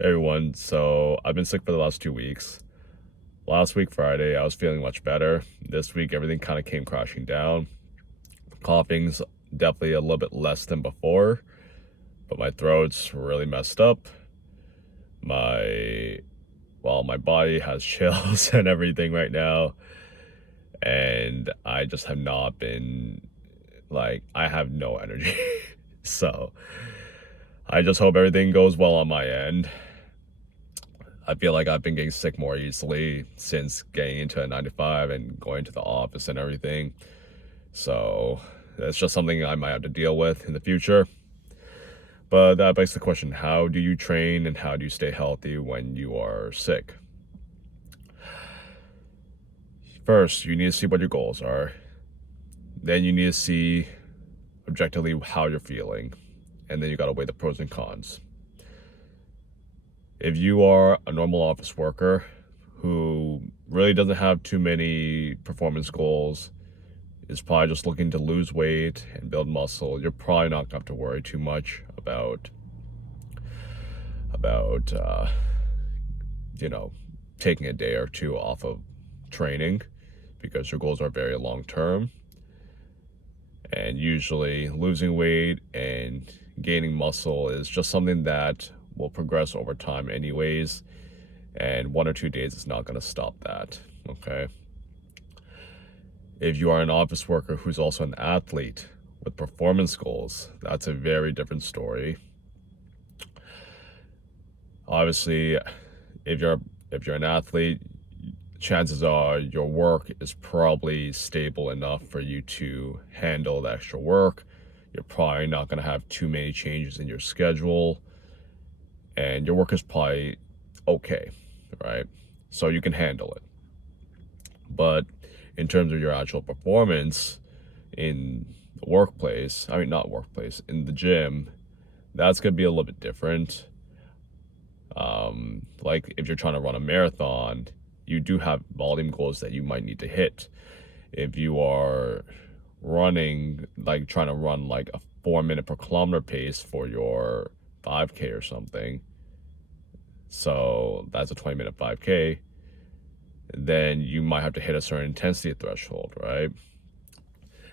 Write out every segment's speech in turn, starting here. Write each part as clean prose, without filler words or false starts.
Hey everyone, so I've been sick for the last 2 weeks. Last week, Friday, I was feeling much better. This week, everything kind of came crashing down. Coughing's definitely a little bit less than before, but my throat's really messed up. My, my body has chills and everything right now, and I just have not been, I have no energy. So, I just hope everything goes well on my end. I feel like I've been getting sick more easily since getting into a 9 to 5 and going to the office and everything. So that's just something I might have to deal with in the future. But that begs the question, how do you train and how do you stay healthy when you are sick? First, you need to see what your goals are. Then you need to see objectively how you're feeling. And then you got to weigh the pros and cons. If you are a normal office worker who really doesn't have too many performance goals, is probably just looking to lose weight and build muscle, you're probably not going to have to worry too much about you know taking a day or two off of training, because your goals are very long term. And usually losing weight and gaining muscle is just something that will progress over time anyways, and 1 or 2 days is not going to stop that. Okay, if you are an office worker who's also an athlete with performance goals, that's a very different story. Obviously, if you're an athlete, chances are your work is probably stable enough for you to handle the extra work. You're probably not going to have too many changes in your schedule, and your work is probably okay, right? So you can handle it. But in terms of your actual performance in the workplace, I mean, not workplace, in the gym, that's going to be a little bit different. Like if you're trying to run a marathon, you do have volume goals that you might need to hit. If you are running, like trying to run like a 4 minute per kilometer pace for your 5K or something, so that's a 20-minute 5K, then you might have to hit a certain intensity threshold, right?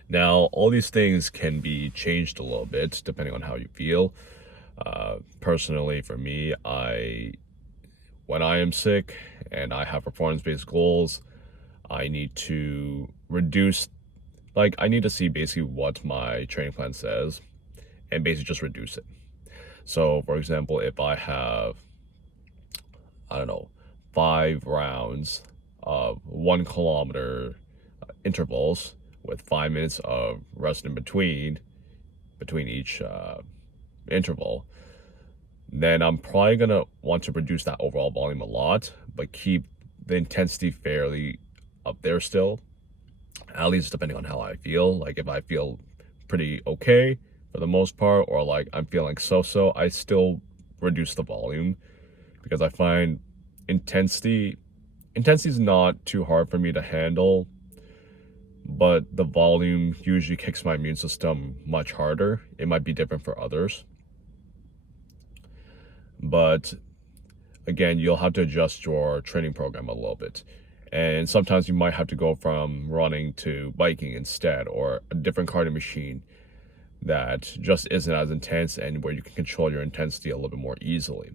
Now, all these things can be changed a little bit depending on how you feel. Personally, for me, when I am sick and I have performance-based goals, I need to reduce, I need to see basically what my training plan says and basically just reduce it. So, for example, if I have, I don't know, 5 rounds of 1 kilometer intervals with 5 minutes of rest in between each interval, then I'm probably gonna want to reduce that overall volume a lot, but keep the intensity fairly up there still, at least depending on how I feel. Like if I feel pretty okay for the most part, or like I'm feeling so-so, I still reduce the volume, because I find intensity is not too hard for me to handle, but the volume usually kicks my immune system much harder. It might be different for others, but again, you'll have to adjust your training program a little bit. And sometimes you might have to go from running to biking instead, or a different cardio machine that just isn't as intense and where you can control your intensity a little bit more easily.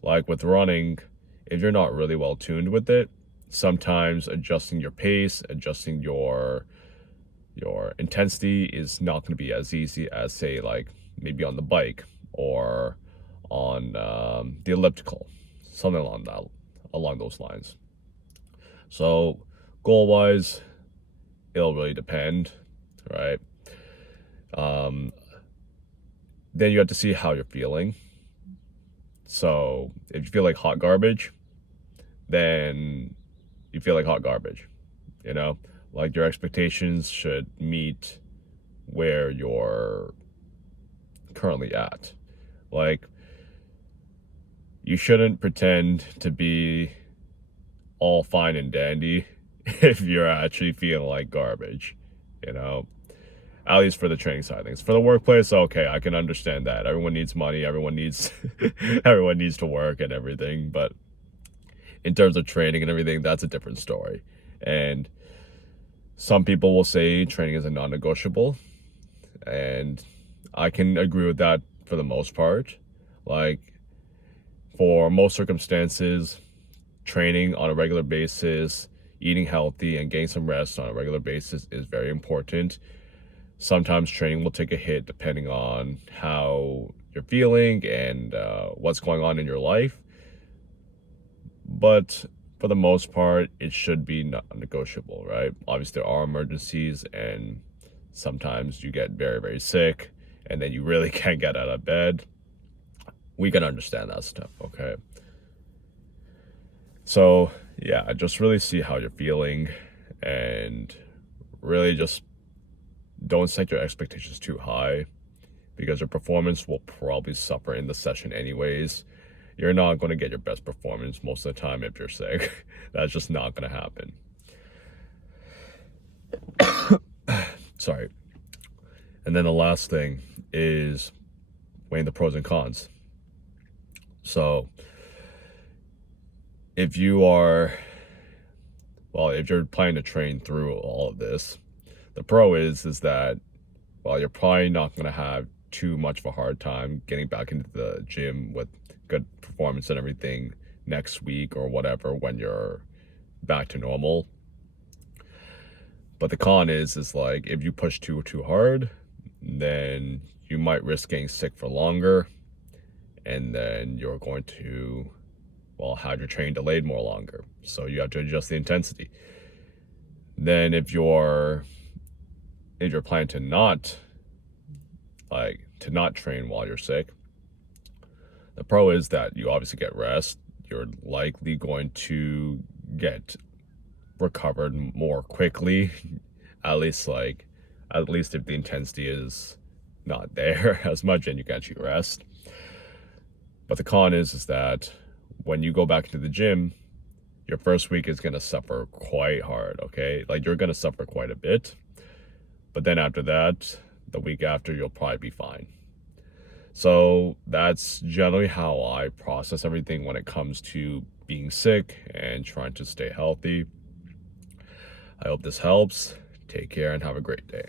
Like with running, if you're not really well tuned with it, sometimes adjusting your pace, adjusting your intensity is not going to be as easy as, say, like maybe on the bike or on the elliptical, something along those lines. So goal wise, it'll really depend, right? Then you have to see how you're feeling. So if you feel like hot garbage, then you feel like hot garbage, you know? Like your expectations should meet where you're currently at. Like, you shouldn't pretend to be all fine and dandy if you're actually feeling like garbage, you know? At least for the training side of things. For the workplace, okay, I can understand that. Everyone needs money, everyone needs everyone needs to work and everything, but in terms of training and everything, that's a different story. And some people will say training is a non-negotiable, and I can agree with that for the most part. Like, for most circumstances, training on a regular basis, eating healthy, and getting some rest on a regular basis is very important. Sometimes training will take a hit depending on how you're feeling and what's going on in your life. But for the most part, it should be non-negotiable, right? Obviously, there are emergencies, and sometimes you get very, very sick, and then you really can't get out of bed. We can understand that stuff, okay? So, yeah, just really see how you're feeling, and really just don't set your expectations too high, because your performance will probably suffer in the session anyways. You're not going to get your best performance most of the time if you're sick. That's just not going to happen. Sorry. And then the last thing is weighing the pros and cons. So if you're planning to train through all of this, the pro is that, well, you're probably not going to have too much of a hard time getting back into the gym with good performance and everything next week or whatever when you're back to normal. But the con is like, if you push too hard, then you might risk getting sick for longer, and then you're going to, well, have your training delayed more longer. So you have to adjust the intensity. Then if you're planning to not train while you're sick, the pro is that you obviously get rest. You're likely going to get recovered more quickly, at least if the intensity is not there as much and you can actually rest. But the con is that when you go back to the gym, your first week is going to suffer quite hard, okay? Like, you're going to suffer quite a bit. But then after that, the week after, you'll probably be fine. So that's generally how I process everything when it comes to being sick and trying to stay healthy. I hope this helps. Take care and have a great day.